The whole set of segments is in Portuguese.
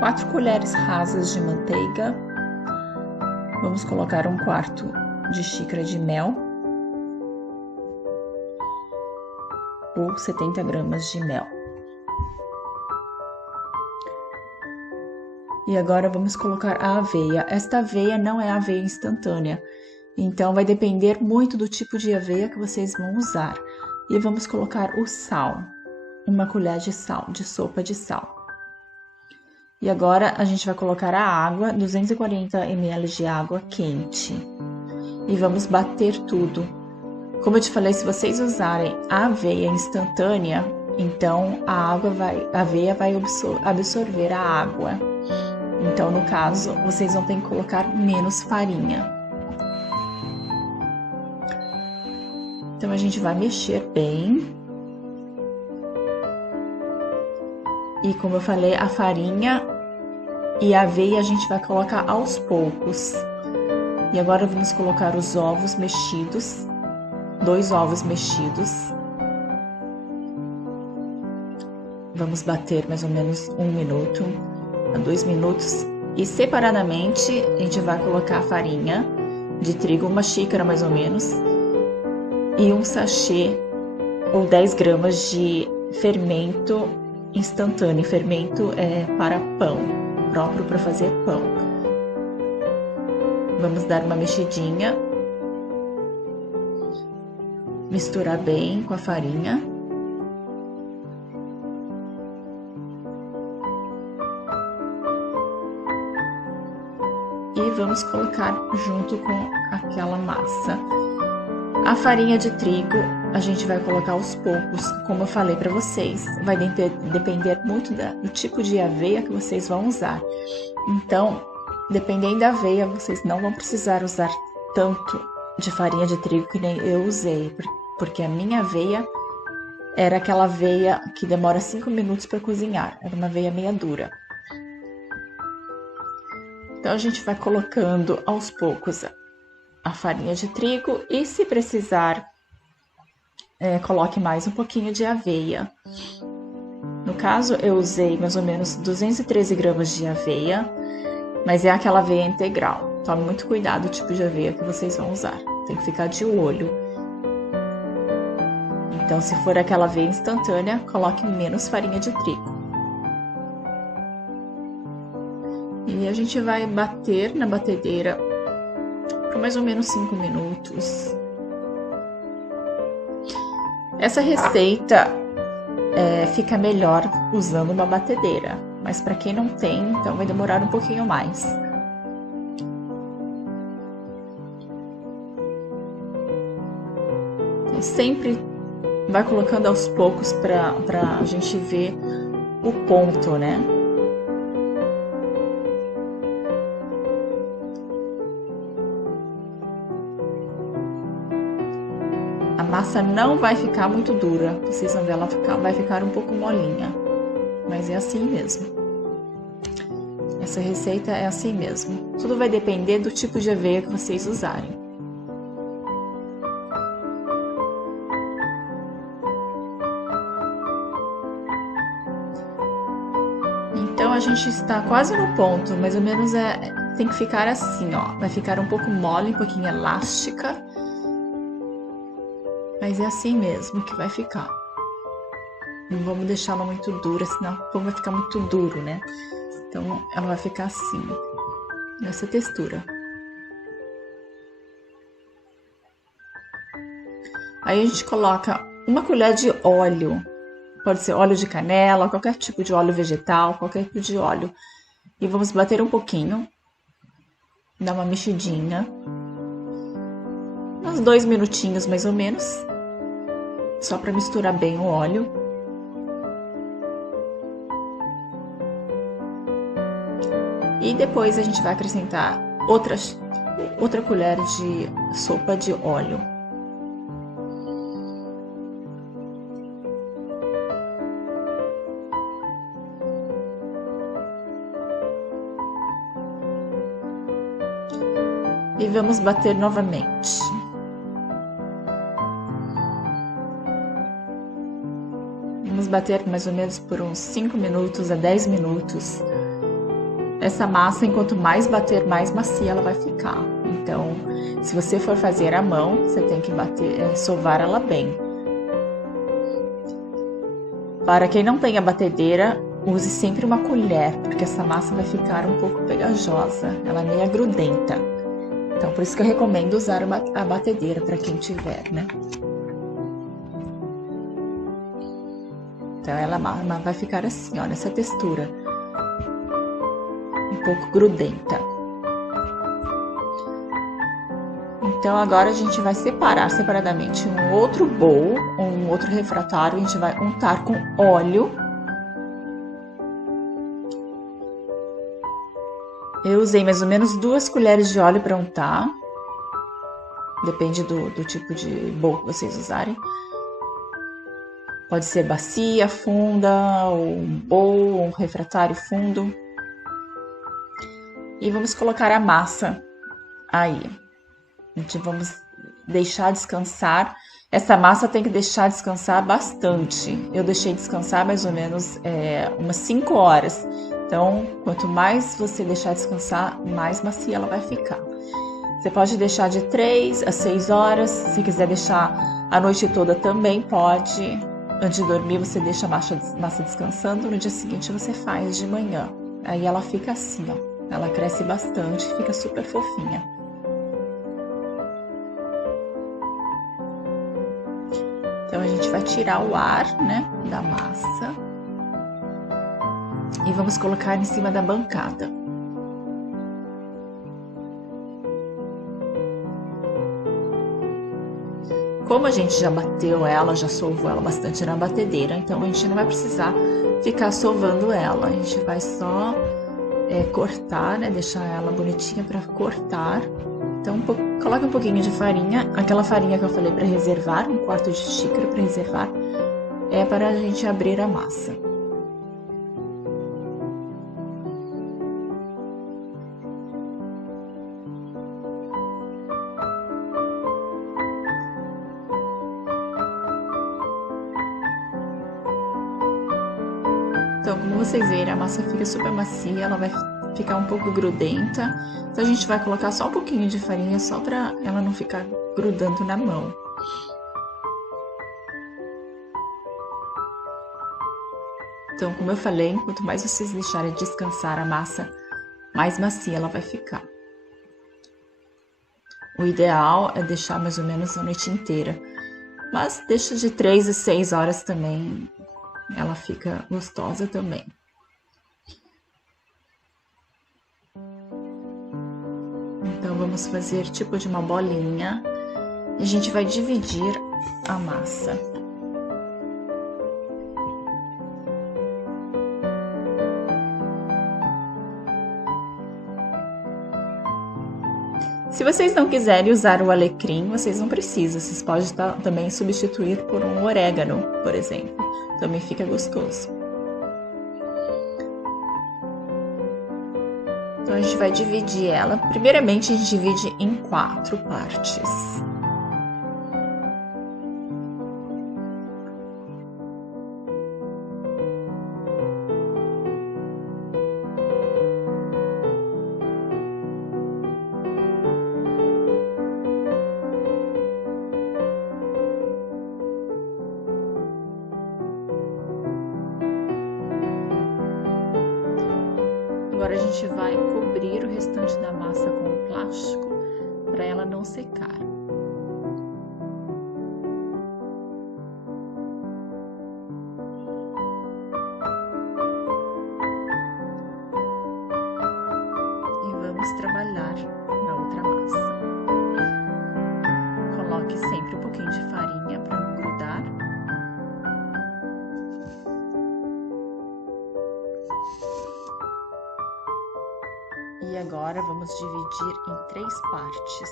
4 colheres rasas de manteiga. Vamos colocar 1/4 de xícara de mel ou 70 gramas de mel. E agora vamos colocar a aveia. Esta aveia não é aveia instantânea, então vai depender muito do tipo de aveia que vocês vão usar. E vamos colocar o sal, 1 colher de sal, de sopa de sal. E agora a gente vai colocar a água, 240 ml de água quente. E vamos bater tudo. Como eu te falei, se vocês usarem a aveia instantânea, então a aveia vai absorver a água. Então, no caso, vocês vão ter que colocar menos farinha. Então, a gente vai mexer bem. E como eu falei, a farinha e a aveia a gente vai colocar aos poucos. E agora vamos colocar os ovos mexidos, 2 ovos mexidos. Vamos bater mais ou menos 1 minuto a 2 minutos. E separadamente a gente vai colocar a farinha de trigo, 1 xícara mais ou menos, e um sachê ou 10 gramas de fermento instantâneo. Fermento é para pão, próprio para fazer pão. Vamos dar uma mexidinha, misturar bem com a farinha. E vamos colocar junto com aquela massa. A farinha de trigo a gente vai colocar aos poucos, como eu falei para vocês. Vai depender muito do tipo de aveia que vocês vão usar. Então, dependendo da aveia, vocês não vão precisar usar tanto de farinha de trigo que nem eu usei, porque a minha aveia era aquela aveia que demora 5 minutos para cozinhar. Era uma aveia meia dura. Então, a gente vai colocando aos poucos a farinha de trigo e, se precisar, coloque mais um pouquinho de aveia. No caso, eu usei mais ou menos 213 gramas de aveia, mas é aquela aveia integral. Tome muito cuidado do tipo de aveia que vocês vão usar. Tem que ficar de olho. Então, se for aquela aveia instantânea, coloque menos farinha de trigo. E a gente vai bater na batedeira por mais ou menos 5 minutos. Essa receita fica melhor usando uma batedeira, mas para quem não tem, então vai demorar um pouquinho mais. Então, sempre vai colocando aos poucos para a gente ver o ponto, né? A massa não vai ficar muito dura, vocês vão ver, ela vai ficar um pouco molinha, mas é assim mesmo. Essa receita é assim mesmo. Tudo vai depender do tipo de aveia que vocês usarem. Então a gente está quase no ponto, mais ou menos tem que ficar assim, ó. Vai ficar um pouco mole, um pouquinho elástica. Mas é assim mesmo que vai ficar. Não vamos deixá-la muito dura, senão o pão vai ficar muito duro, né? Então, ela vai ficar assim, nessa textura. Aí a gente coloca 1 colher de óleo. Pode ser óleo de canela, qualquer tipo de óleo vegetal, qualquer tipo de óleo. E vamos bater um pouquinho. Dar uma mexidinha. Uns 2 minutinhos mais ou menos. Só para misturar bem o óleo. E depois a gente vai acrescentar outra colher de sopa de óleo. E vamos bater novamente. Vamos bater mais ou menos por uns 5 minutos a 10 minutos. essa massa, enquanto mais bater, mais macia ela vai ficar. Então, se você for fazer à mão, você tem que bater, sovar ela bem. Para quem não tem a batedeira, use sempre uma colher, porque essa massa vai ficar um pouco pegajosa, ela é meio grudenta. Então, por isso que eu recomendo usar a batedeira para quem tiver, né? Então, ela vai ficar assim, ó, nessa textura. Um pouco grudenta. Então, agora a gente vai separar separadamente um outro bowl, um outro refratário, a gente vai untar com óleo. Eu usei mais ou menos 2 colheres de óleo para untar. Depende do tipo de bowl que vocês usarem. Pode ser bacia funda, ou um bowl, um refratário fundo. E vamos colocar a massa aí. A gente vamos deixar descansar. Essa massa tem que deixar descansar bastante. Eu deixei descansar mais ou menos umas 5 horas. Então, quanto mais você deixar descansar, mais macia ela vai ficar. Você pode deixar de 3 a 6 horas. Se quiser deixar a noite toda também pode. Antes de dormir, você deixa a massa descansando. No dia seguinte, você faz de manhã. Aí ela fica assim, ó. Ela cresce bastante, fica super fofinha. Então, a gente vai tirar o ar, né, da massa. E vamos colocar em cima da bancada. Como a gente já bateu ela, já sovou ela bastante na batedeira, então a gente não vai precisar ficar sovando ela. A gente vai só cortar, né, deixar ela bonitinha para cortar. Então, coloque um pouquinho de farinha. Aquela farinha que eu falei para reservar, 1/4 de xícara para reservar, é para a gente abrir a massa. Então, como vocês verem, a massa fica super macia, ela vai ficar um pouco grudenta. Então, a gente vai colocar só um pouquinho de farinha, só para ela não ficar grudando na mão. Então, como eu falei, quanto mais vocês deixarem descansar a massa, mais macia ela vai ficar. O ideal é deixar mais ou menos a noite inteira, mas deixa de 3 a 6 horas também, ela fica gostosa também. Então, vamos fazer tipo de uma bolinha e a gente vai dividir a massa. Se vocês não quiserem usar o alecrim, vocês não precisam. Vocês podem também substituir por um orégano, por exemplo. Também fica gostoso. Então, a gente vai dividir ela. Primeiramente, a gente divide em 4 partes. Agora a gente vai cobrir o restante da massa com o plástico para ela não secar. E vamos trabalhar na outra massa. Coloque sempre um pouquinho de farinha para não grudar. E agora vamos dividir em 3 partes.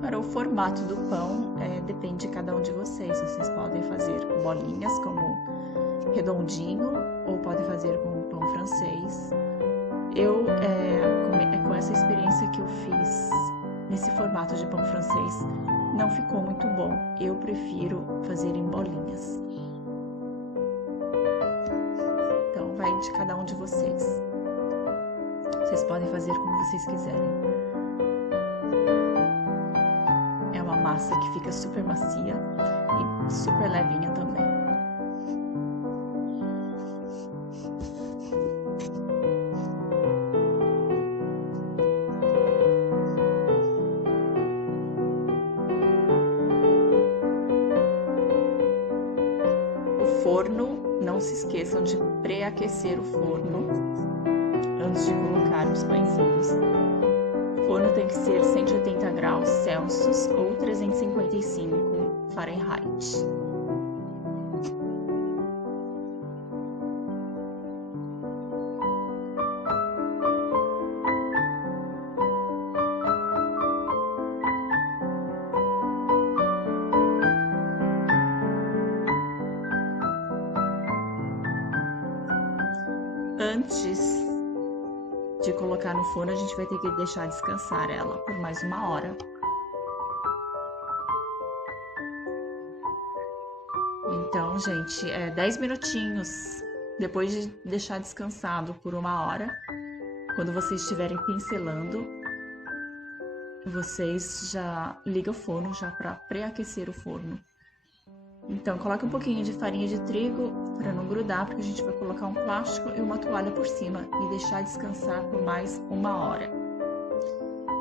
Para o formato do pão, depende de cada um de vocês. Vocês podem fazer bolinhas como redondinho ou pode fazer com pão francês. Com essa experiência que eu fiz nesse formato de pão francês, não ficou muito bom. Eu prefiro fazer em bolinhas. Então, vai de cada um de vocês. Vocês podem fazer como vocês quiserem. É uma massa que fica super macia e super levinha também. Forno, não se esqueçam de pré-aquecer o forno antes de colocar os pãezinhos. O forno tem que ser 180 graus Celsius ou 355 Fahrenheit. Antes de colocar no forno, a gente vai ter que deixar descansar ela por mais 1 hora. Então, gente, 10 minutinhos depois de deixar descansado por 1 hora, quando vocês estiverem pincelando, vocês já ligam o forno já para pré-aquecer o forno. Então, coloque um pouquinho de farinha de trigo para não grudar, porque a gente vai colocar um plástico e uma toalha por cima e deixar descansar por mais 1 hora.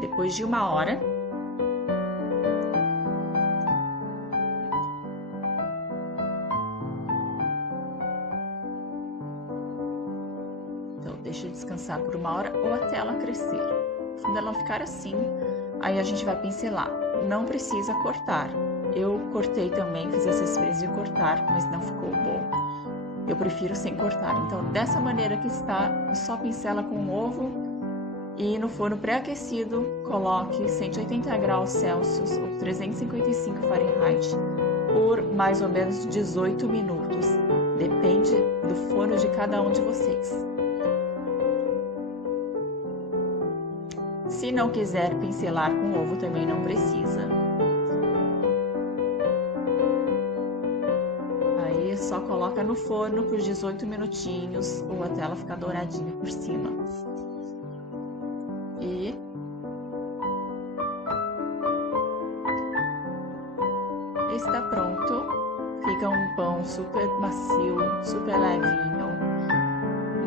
Depois de 1 hora, então deixa descansar por 1 hora ou até ela crescer. Quando ela ficar assim, aí a gente vai pincelar. Não precisa cortar. Eu cortei também, fiz essa experiência de cortar, mas não ficou bom. Eu prefiro sem cortar. Então, dessa maneira que está, só pincela com o ovo e no forno pré-aquecido, coloque 180 graus Celsius ou 355 Fahrenheit por mais ou menos 18 minutos. Depende do forno de cada um de vocês. Se não quiser pincelar com ovo, também não precisa. Só coloca no forno por 18 minutinhos ou até ela ficar douradinha por cima. E está pronto. Fica um pão super macio, super levinho,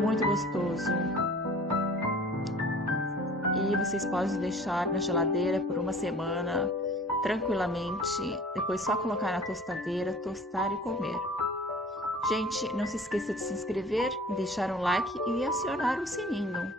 muito gostoso. E vocês podem deixar na geladeira por 1 semana tranquilamente. Depois só colocar na tostadeira, tostar e comer. Gente, não se esqueça de se inscrever, deixar um like e acionar o sininho.